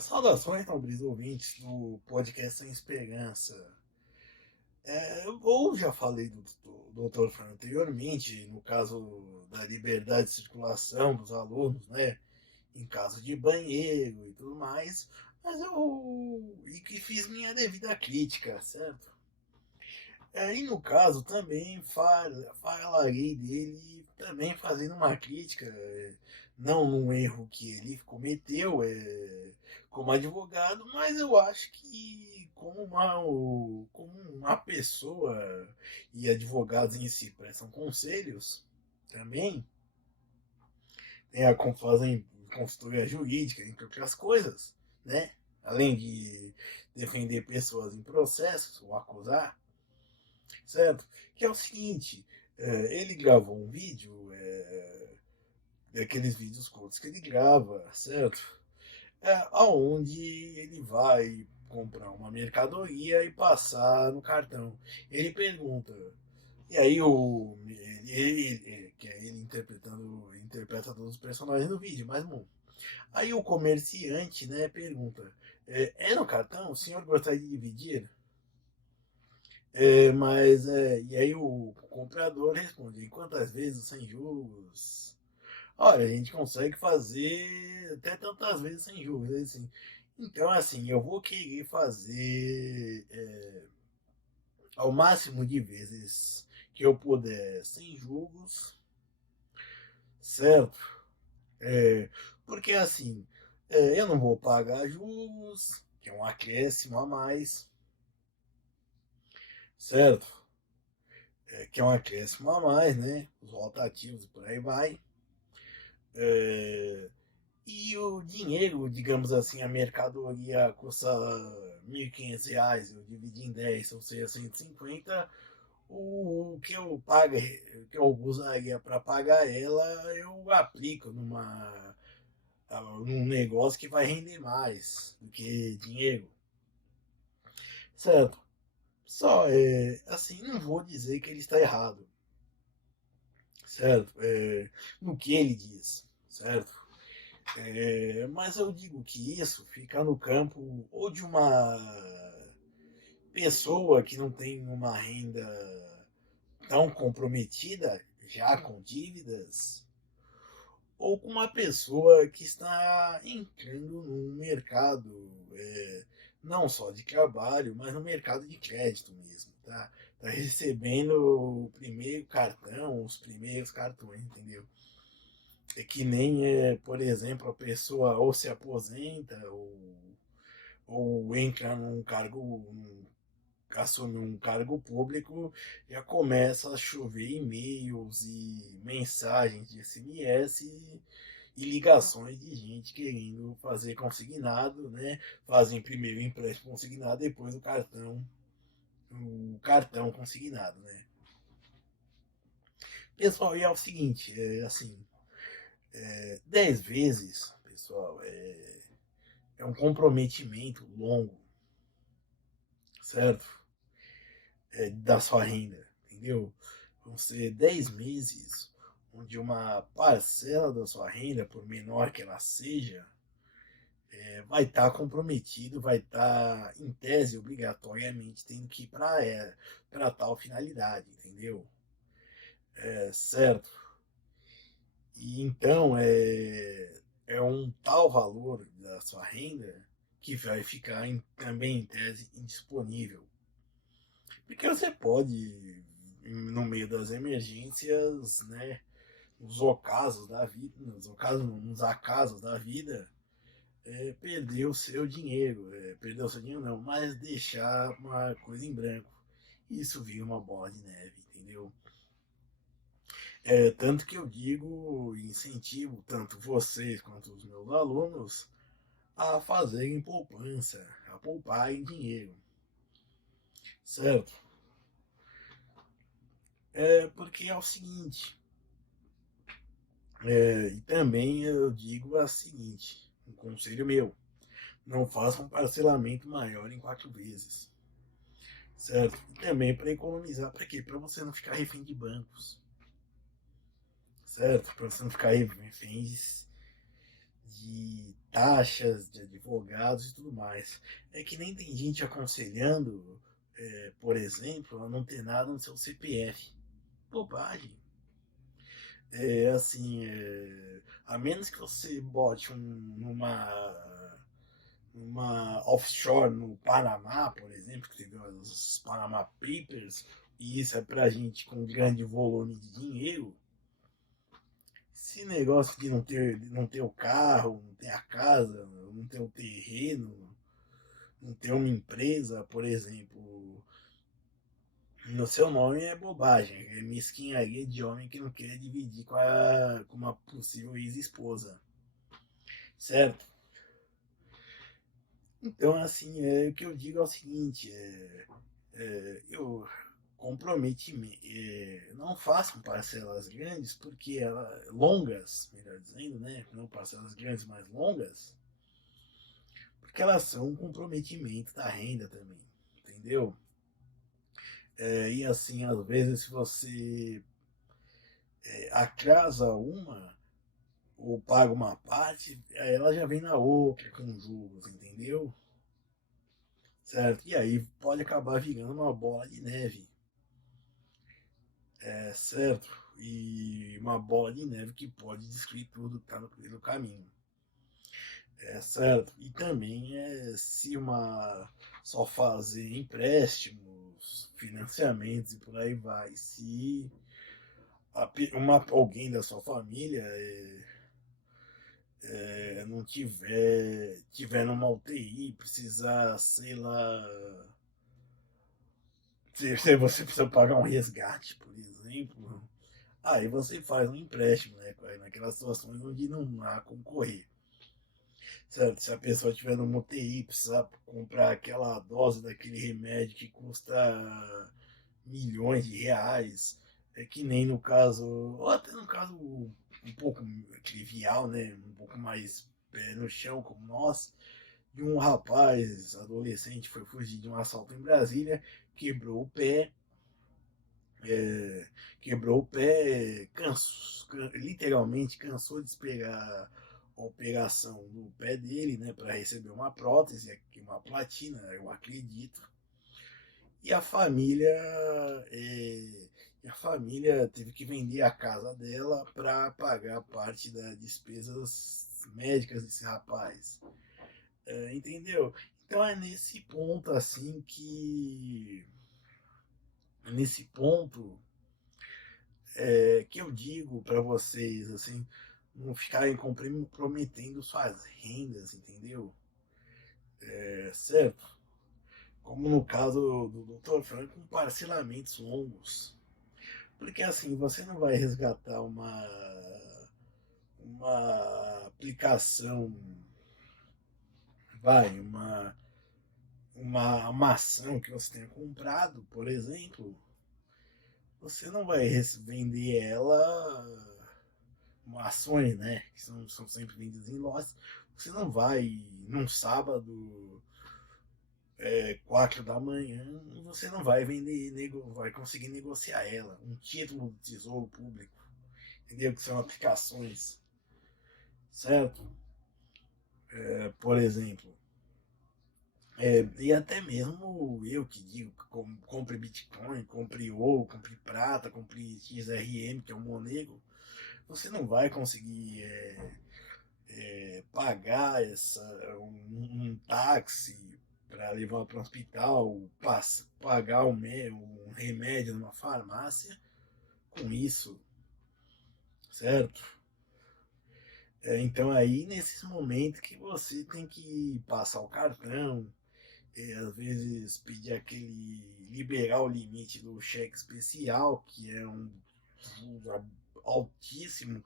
Saudações, nobres ouvintes do podcast Sem Esperança. Eu já falei do Dr. Fran anteriormente, no caso da liberdade de circulação dos alunos, né? Em caso de banheiro e tudo mais, mas e que fiz minha devida crítica, certo? E no caso também falarei dele também fazendo uma crítica, não num erro que ele cometeu como advogado, mas eu acho que como uma pessoa e advogados em si prestam conselhos também, fazem consultoria jurídica, entre outras coisas, né? Além de defender pessoas em processos ou acusar, certo? Que é o seguinte, ele gravou um vídeo, daqueles vídeos curtos que ele grava, certo? Aonde ele vai comprar uma mercadoria e passar no cartão. Ele pergunta, e aí que é ele interpreta todos os personagens do vídeo, mas bom. Aí o comerciante, né, pergunta, é no cartão? O senhor gostaria de dividir? E aí o comprador responde, em quantas vezes sem juros? Olha, a gente consegue fazer até tantas vezes sem juros, assim. Então, assim, eu vou querer fazer ao máximo de vezes que eu puder sem juros, certo? É, porque assim, eu não vou pagar juros, que é um acréscimo a mais, certo? Que é um acréscimo a mais, né? Os rotativos e por aí vai. É, e o dinheiro, digamos assim, a mercadoria custa R$ 1.500, eu dividi em 10, ou seja, 150. O que eu pago, que eu usaria para pagar ela, eu aplico num negócio que vai render mais do que dinheiro, certo? Só assim, não vou dizer que ele está errado, certo? No que ele diz, certo? Mas eu digo que isso fica no campo ou de uma pessoa que não tem uma renda tão comprometida, já com dívidas, ou com uma pessoa que está entrando num mercado, não só de trabalho, mas no mercado de crédito mesmo, tá? Tá recebendo o primeiro cartão, os primeiros cartões, entendeu? É que nem, por exemplo, a pessoa ou se aposenta ou entra assume um cargo público, já começa a chover e-mails e mensagens de SMS e ligações de gente querendo fazer consignado, né? Fazem primeiro o empréstimo consignado, depois o cartão consignado, né? Pessoal, e é o seguinte, assim, 10 vezes, pessoal, é um comprometimento longo, certo? Da sua renda, entendeu? Vão ser 10 meses onde uma parcela da sua renda, por menor que ela seja, vai estar comprometido, vai estar, em tese, obrigatoriamente, tendo que ir para tal finalidade, entendeu? Certo? E então é um tal valor da sua renda que vai ficar também, em tese, indisponível. Porque você pode, no meio das emergências, né, nos ocasos da vida, nos acasos da vida, perder o seu dinheiro. Perder o seu dinheiro não, mas deixar uma coisa em branco. Isso vira uma bola de neve, entendeu? Tanto que eu digo, incentivo tanto vocês quanto os meus alunos a fazerem poupança, a pouparem dinheiro, certo? Porque é o seguinte, e também eu digo a seguinte, um conselho meu, não faça um parcelamento maior em 4 vezes, certo? E também para economizar, para quê? Para você não ficar refém de bancos, certo? Para você não ficar refém de taxas de advogados e tudo mais. É que nem tem gente aconselhando, por exemplo, a não ter nada no seu CPF. Bobagem. Assim, a menos que você bote numa offshore no Panamá, por exemplo, que teve os Panama Papers, e isso é pra gente com grande volume de dinheiro. Esse negócio de não ter o carro, não ter a casa, não ter o terreno, não ter uma empresa, por exemplo, no seu nome é bobagem, é mesquinharia de homem que não quer dividir com uma possível ex-esposa, certo? Então, assim, o que eu digo é o seguinte, eu comprometimento, não façam parcelas grandes, porque longas, melhor dizendo, né? Não parcelas grandes, mas longas, porque elas são um comprometimento da renda também, entendeu? E assim, às vezes, se você atrasa uma ou paga uma parte, ela já vem na outra com juros, entendeu? Certo? E aí pode acabar virando uma bola de neve, certo? E uma bola de neve que pode destruir tudo que está no caminho, certo? E também se só fazer empréstimos, financiamentos e por aí vai, se alguém da sua família não tiver numa UTI, precisar, sei lá, se você precisa pagar um resgate, por exemplo, aí você faz um empréstimo, né? Naquelas situações onde não há como correr. Certo? Se a pessoa estiver numa UTI, precisar comprar aquela dose daquele remédio que custa milhões de reais, é que nem no caso, ou até no caso um pouco trivial, né? Um pouco mais pé no chão, como nós, de um rapaz adolescente foi fugir de um assalto em Brasília, quebrou o pé, é, literalmente cansou de esperar a operação do pé dele, né, para receber uma prótese, uma platina, eu acredito. E a família, é, a família teve que vender a casa dela para pagar parte das despesas médicas desse rapaz. Entendeu? Então é nesse ponto que eu digo para vocês, assim, não ficarem comprometendo suas rendas, entendeu? Certo? Como no caso do Dr. Frank, com parcelamentos longos. Porque assim, você não vai resgatar uma aplicação, uma ação que você tenha comprado, por exemplo, você não vai vender ela, ações, né, que são sempre vendidas em lotes, você não vai num sábado, 4 da manhã, você não vai vender, vai conseguir negociar ela, um título do Tesouro Público, entendeu? Que são aplicações, certo? Por exemplo, e até mesmo eu que digo que compre Bitcoin, compre ouro, compre prata, compre XRM, que é o Monego, você não vai conseguir pagar um táxi para levar para o hospital, pagar um remédio numa farmácia com isso, certo? Então aí nesses momentos que você tem que passar o cartão, às vezes pedir liberar o limite do cheque especial, que é um altíssimo,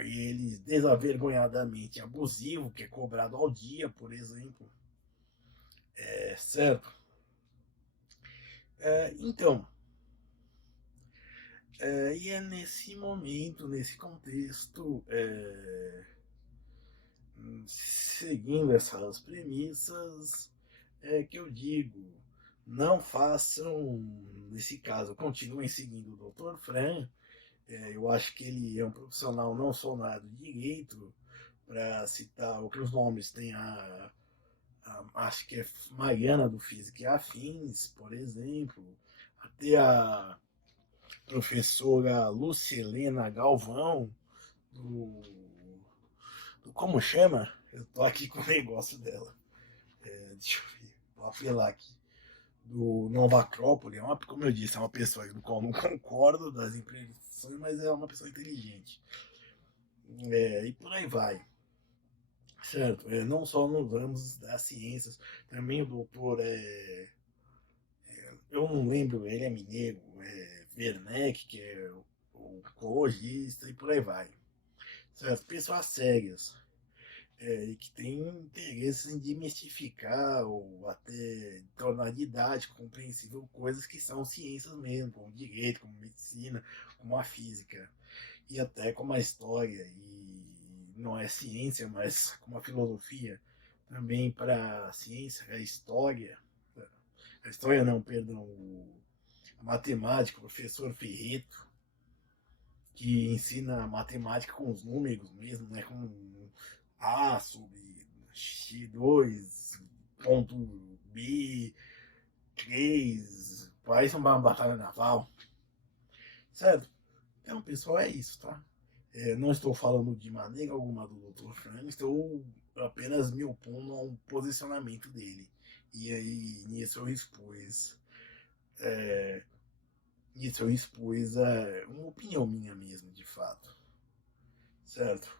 e eles desavergonhadamente abusivo, que é cobrado ao dia, por exemplo, certo? Então, e é nesse momento, nesse contexto, seguindo essas premissas, que eu digo, não façam, nesse caso, continuem seguindo o Dr. Fran. Eu acho que ele é um profissional não só na área do direito, para citar outros nomes, tem acho que é Mariana do Física e Afins, por exemplo, até a professora Lucilena Galvão, do, como chama? Eu tô aqui com o negócio dela. Deixa eu ver, vou apelar aqui. Do Nova Acrópole, como eu disse, é uma pessoa com qual não concordo das impressões, mas é uma pessoa inteligente. E por aí vai. Certo? Não só nos ramos das ciências, também o doutor, eu não lembro, ele é mineiro, Werneck, que é o ecologista, e por aí vai. Certo? Pessoas sérias, e que têm interesse em demistificar ou até tornar didático, compreensível coisas que são ciências mesmo, como direito, como medicina, como a física, e até como a história, e não é ciência, mas como a filosofia, também para a ciência, a história não, perdão, a matemática, o professor Ferreto, que ensina matemática com os números mesmo, né, com A sobre X2, ponto B, 3, parece uma batalha naval, certo? Então, pessoal, é isso, tá? Não estou falando de maneira alguma do Dr. Frank, estou apenas me opondo a um posicionamento dele. E aí, nisso eu expus uma opinião minha mesmo, de fato, certo?